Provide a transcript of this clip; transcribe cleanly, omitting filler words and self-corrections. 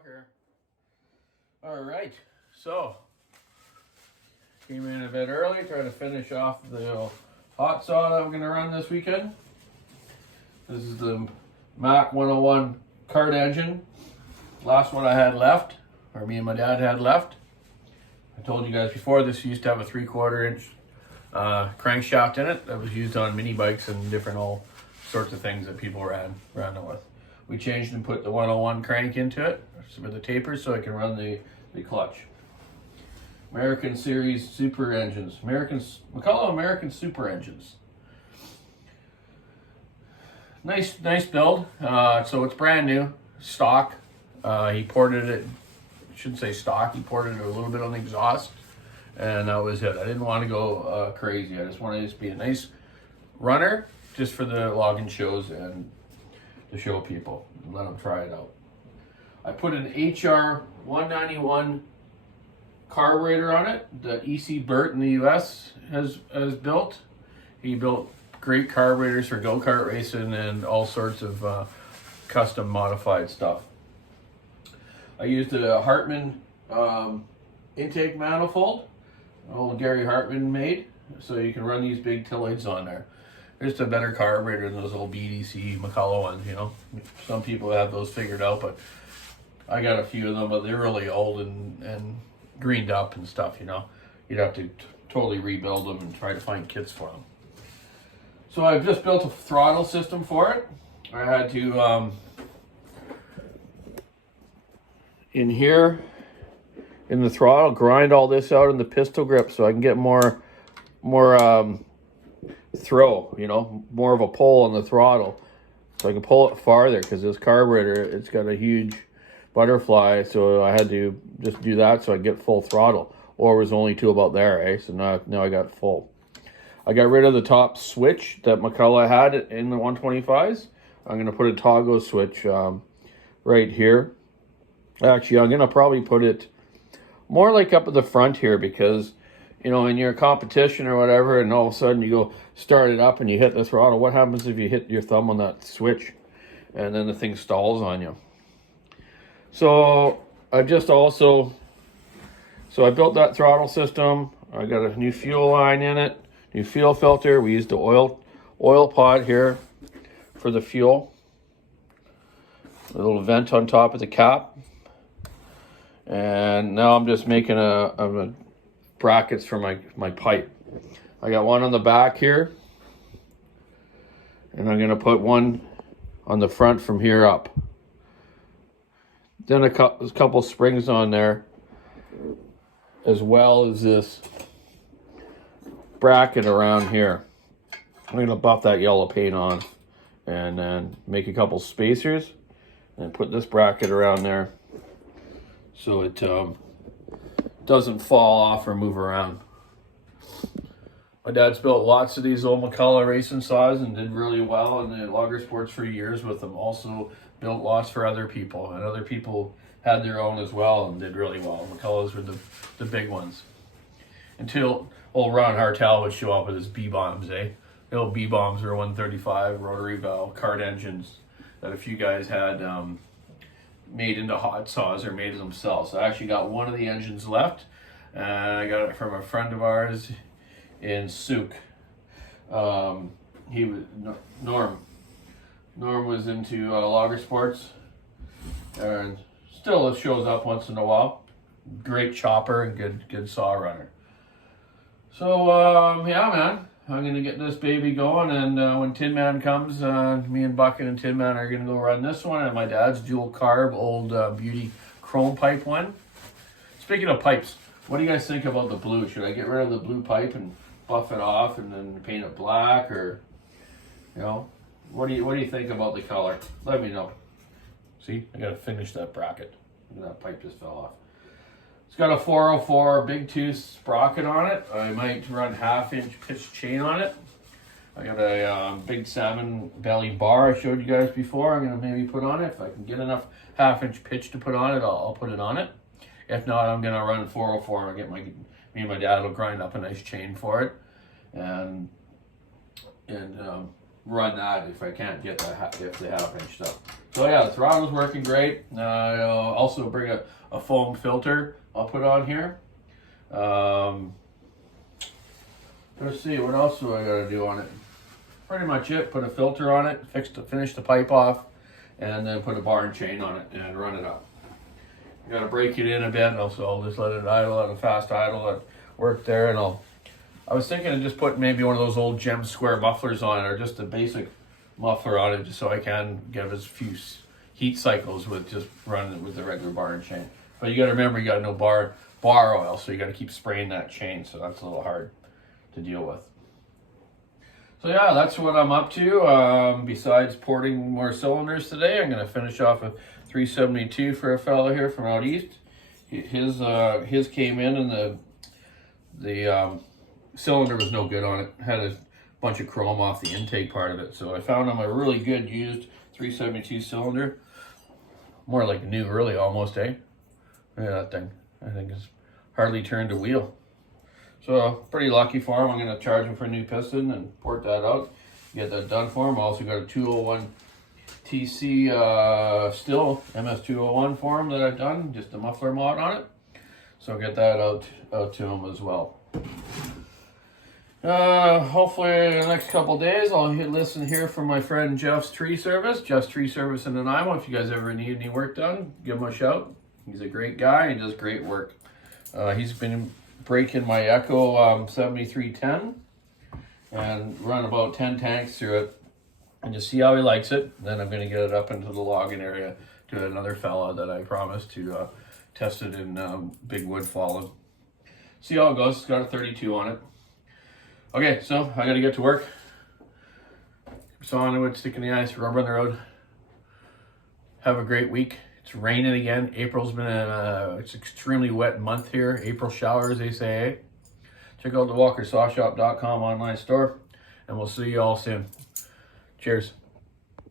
McCulloch here. All right, so came in a bit early, trying to finish off the hot saw that we're going to run this weekend. This is the Mac 101 cart engine. Last one I had left, or me and my dad had left. I told you guys before, this used to have a 3/4 inch crankshaft in it that was used on mini bikes and different all sorts of things that people ran it with. We changed and put the 101 crank into it with the tapers so I can run the clutch. American Series Super Engines. McCulloch American Super Engines. Nice build. So it's brand new, stock. He ported it, I shouldn't say stock, he ported it a little bit on the exhaust, and that was it. I didn't want to go crazy. I just wanted it to be a nice runner just for the logging shows and to show people and let them try it out. I put an HR 191 carburetor on it that E.C. Burt in the U.S. has built. He built great carburetors for go-kart racing and all sorts of custom modified stuff. I used a Hartman intake manifold, old Gary Hartman made, so you can run these big tillage on there. There's a better carburetor than those old BDC McCulloch ones, you know. Some people have those figured out, but I got a few of them, but they're really old and greened up and stuff, you know. You'd have to totally rebuild them and try to find kits for them. So I've just built a throttle system for it. I had to, in here, in the throttle, grind all this out in the pistol grip so I can get more throw, you know, more of a pull on the throttle. So I can pull it farther because this carburetor, it's got a huge butterfly, so I had to just do that so I get full throttle. Or it was only to about there, eh? So now I got full. I got rid of the top switch that McCulloch had in the 125s. I'm going to put a toggle switch right here. Actually, I'm going to probably put it more like up at the front here because, you know, in your competition or whatever, and all of a sudden you go start it up and you hit the throttle. What happens if you hit your thumb on that switch and then the thing stalls on you? So I just also, I built that throttle system. I got a new fuel line in it, new fuel filter. We used the oil pod here for the fuel. A little vent on top of the cap. And now I'm just making a brackets for my pipe. I got one on the back here, and I'm going to put one on the front from here up. Then a couple springs on there, as well as this bracket around here. I'm going to buff that yellow paint on, and then make a couple spacers, and put this bracket around there, so it doesn't fall off or move around. My dad's built lots of these old McCulloch racing saws and did really well in the logger sports for years with them. Also built lots for other people, and other people had their own as well and did really well. McCullochs were the big ones. Until old Ron Hartel would show up with his B-bombs, eh? The old B-bombs were 135 rotary valve cart engines that if you guys had made into hot saws or made themselves. I actually got one of the engines left, and I got it from a friend of ours in Souk. He was Norm was into logger sports, and still shows up once in a while. Great chopper and good saw runner. So yeah, man, I'm gonna get this baby going, and when Tin Man comes, me and Bucket and Tin Man are gonna go run this one and my dad's dual carb old beauty chrome pipe one. Speaking of pipes, what do you guys think about the blue? Should I get rid of the blue pipe and buff it off and then paint it black, or, you know, what do you think about the color? Let me know. See, I gotta finish that bracket. That pipe just fell off. It's got a 404 big tooth sprocket on it. I might run 1/2-inch pitch chain on it. I got a big salmon belly bar I showed you guys before. I'm gonna maybe put on it. If I can get enough 1/2-inch pitch to put on it, I'll put it on it. If not, I'm gonna run 404 and get me and my dad will grind up a nice chain for it, and run that if I can't get the 1/2-inch stuff. So yeah, the throttle's working great. I'll also bring a foam filter I'll put on here. Let's see, what else do I gotta do on it? Pretty much it. Put a filter on it, finish the pipe off, and then put a bar and chain on it and run it up. You gotta break it in a bit, so I'll just let it idle at a fast idle and work there. And I was thinking of just putting maybe one of those old Gem Square mufflers on it, or just a basic muffler on it, just so I can get as few heat cycles with just running it with the regular bar and chain. But you gotta remember, you got no bar oil, so you gotta keep spraying that chain, so that's a little hard to deal with. So yeah, that's what I'm up to. Besides porting more cylinders today, I'm gonna finish off a 372 for a fellow here from out east. His came in and the cylinder was no good on it. Had a bunch of chrome off the intake part of it. So I found him a really good used 372 cylinder. More like new, really, almost, eh? Look at that thing. I think it's hardly turned a wheel. So pretty lucky for him. I'm going to charge him for a new piston and port that out. Get that done for him. Also got a 201 TC still MS201 for him that I've done. Just a muffler mod on it. So I'll get that out to him as well. Hopefully in the next couple days I'll listen here from my friend Jeff's Tree Service. Jeff's Tree Service in Nanaimo. If you guys ever need any work done, give him a shout. He's a great guy. He does great work. He's been breaking my Echo 7310 and run about 10 tanks through it and just see how he likes it. Then I'm going to get it up into the logging area to another fella that I promised to test it in Big Wood Fallen. See how it goes. It's got a 32 on it. Okay, so I got to get to work. Saw wood, stick in the ice, rubber on the road. Have a great week. It's raining again. April's been it's extremely wet month here. April showers, they say. Check out the WalkerSawShop.com online store, and we'll see you all soon. Cheers.